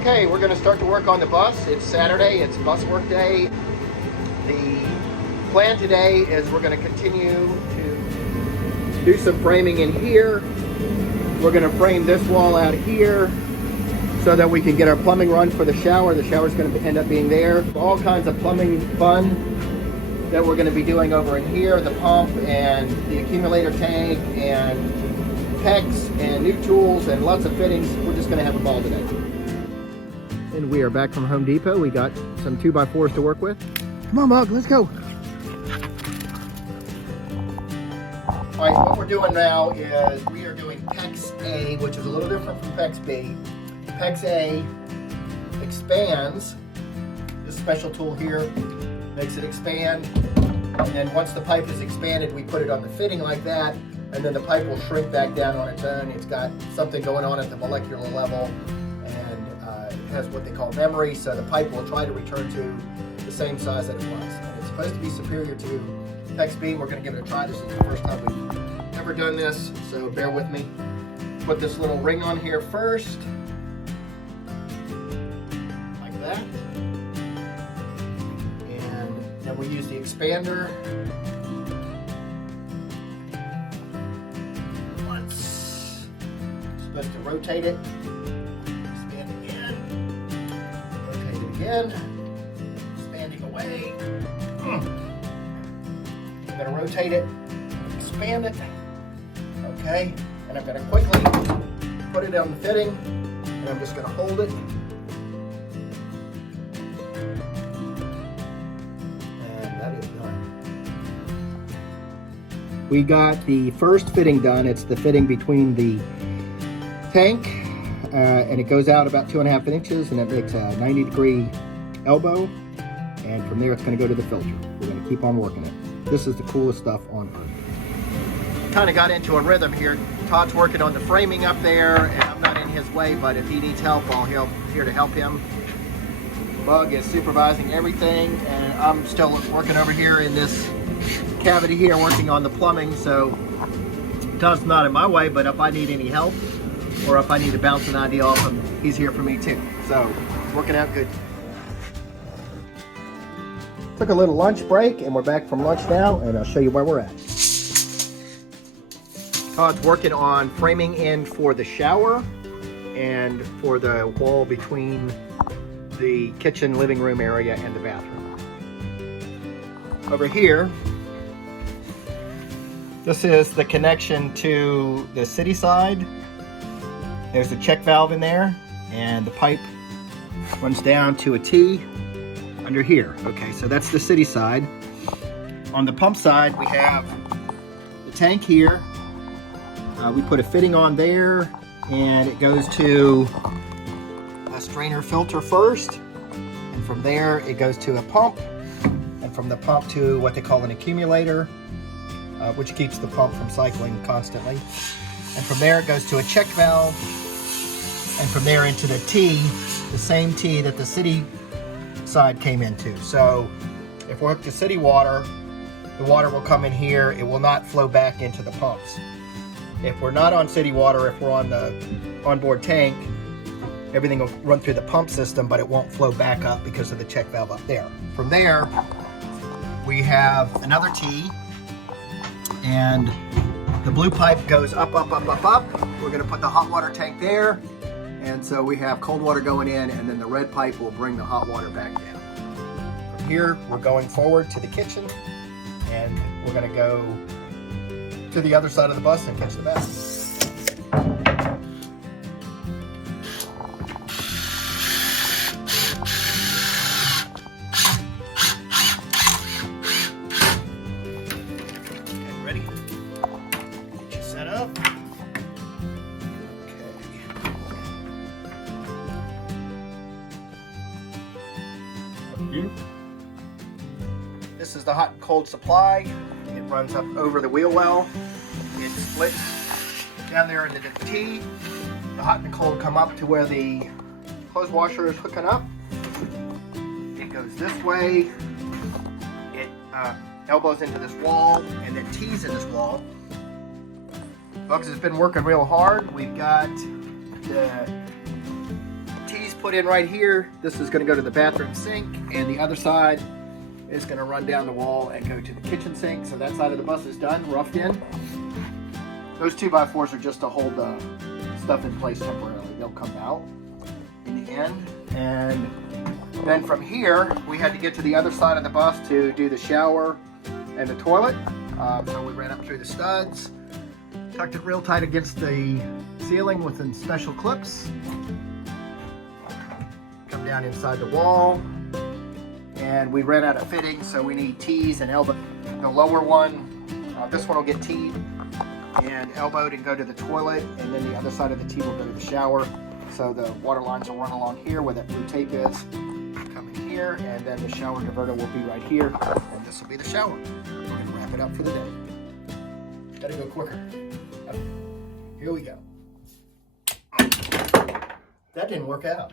Okay, we're going to start to work on the bus. It's Saturday, it's bus work day. The plan today is we're going to continue to do some framing in here. We're going to frame this wall out here so that we can get our plumbing run for the shower. The shower's going to end up being there. All kinds of plumbing fun that we're going to be doing over in here. The pump and the accumulator tank and PEX and new tools and lots of fittings. We're just going to have a ball today. And we are back from Home Depot. We got some 2x4s to work with. Come on, Mug, let's go. All right, what we're doing now is we are doing PEX-A, which is a little different from PEX-B. PEX-A expands. This special tool here makes it expand. And then once the pipe is expanded, we put it on the fitting like that, and then the pipe will shrink back down on its own. It's got something going on at the molecular level, and it has what they call memory, so the pipe will try to return to the same size that it was. And it's supposed to be superior to PEX-B. We're going to give it a try. This is the first time we've ever done this, so bear with me. Put this little ring on here first, like that. And then we use the expander. Once. Supposed to rotate it. Expand again. Rotate it again. Expanding away. I'm going to rotate it, expand it, okay, and I'm going to quickly put it on the fitting, and I'm just going to hold it, and that is done. We got the first fitting done. It's the fitting between the tank, and it goes out about 2.5 inches, and it makes a 90-degree elbow, and from there it's going to go to the filter. We're going to keep on working it. This is the coolest stuff on earth. Kind of got into a rhythm here. Todd's working on the framing up there, and I'm not in his way, but if he needs help, I'm here to help him. Bug is supervising everything, and I'm still working over here in this cavity here, working on the plumbing, so Todd's not in my way, but if I need any help, or if I need to bounce an idea off him, he's here for me too. So, working out good. Took a little lunch break, and we're back from lunch now, and I'll show you where we're at. Todd's working on framing in for the shower and for the wall between the kitchen living room area and the bathroom. Over here, this is the connection to the city side. There's a check valve in there, and the pipe runs down to a T under here. Okay, so that's the city side. On the pump side, we have the tank here. We put a fitting on there, and it goes to a strainer filter first, and from there it goes to a pump, and from the pump to what they call an accumulator, which keeps the pump from cycling constantly. And from there it goes to a check valve, and from there into the T, the same T that the city side came into. So if we're hooked to city water, the water will come in here. It will not flow back into the pumps. If we're not on city water, if we're on the onboard tank, everything will run through the pump system, but it won't flow back up because of the check valve up there. From there, we have another T, and the blue pipe goes up, up, up, up, up. We're going to put the hot water tank there. And so we have cold water going in, and then the red pipe will bring the hot water back down. From here, we're going forward to the kitchen, and we're going to go to the other side of the bus and catch the bath. Okay, ready? Get you set up. This is the hot and cold supply. It runs up over the wheel well. It splits down there into the T. The hot and cold come up to where the clothes washer is hooking up. It goes this way. It elbows into this wall and then tees in this wall. Bugs has been working real hard. We've got the T's put in right here. This is going to go to the bathroom sink, and the other side is going to run down the wall and go to the kitchen sink. So that side of the bus is done, roughed in. Those 2x4s are just to hold the stuff in place temporarily. They'll come out in the end. And then from here, we had to get to the other side of the bus to do the shower and the toilet. So we ran up through the studs, tucked it real tight against the ceiling with some special clips. Come down inside the wall, and we ran out of fittings, so we need T's and elbow. The lower one, this one will get T'd and elbowed and go to the toilet, and then the other side of the T will go to the shower. So the water lines will run along here where that blue tape is. Come in here, and then the shower diverter will be right here, and this will be the shower. We're gonna wrap it up for the day. Gotta go quicker. Here we go. That didn't work out.